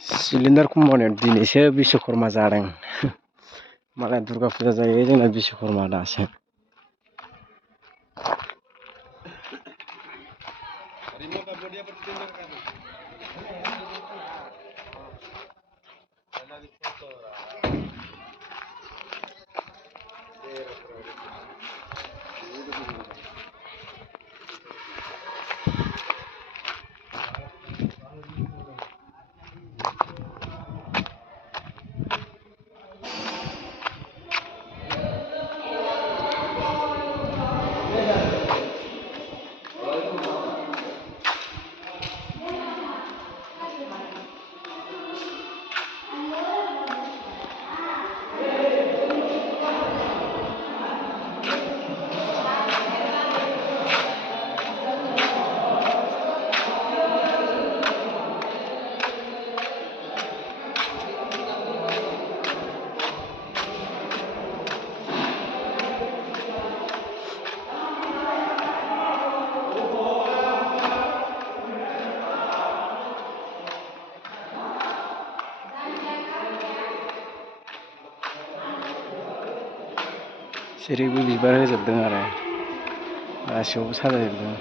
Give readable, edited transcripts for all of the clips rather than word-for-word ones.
Cylinder कम्पानियाव दिनैसो बिश्वकर्मा जादों। मालाय दुर्गा फुजा जायो जोंना बिश्वकर्मा दासो। जेरैबो बिबार होजोबदों आरो गासैयावबो साजायजोबदों।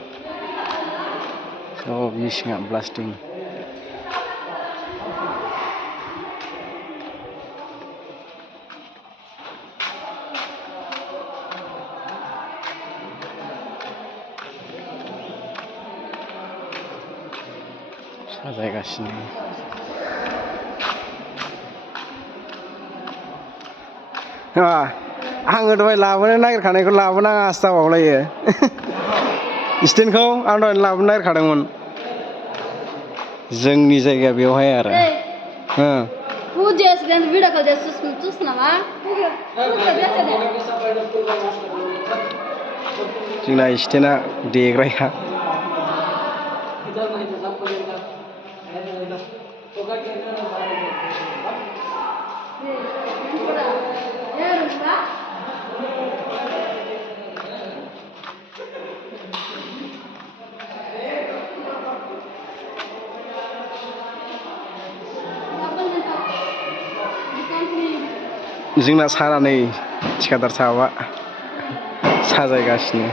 सब मिसिंआ ब्लास्टिं। साजायगासिनो। आङो दहाय लाबोनो नागिरखानायखौ लाबोनाङासो जाबावलायो। स्टेन्डखौ आं दहाय लाबोनो नागिरखादोंमोन। जोंनि जायगा बेवहाय आरो। जोंना स्टेन्डआ देग्राया। जोंना सारा नै थिखादार साहाबा साजायगासिनो।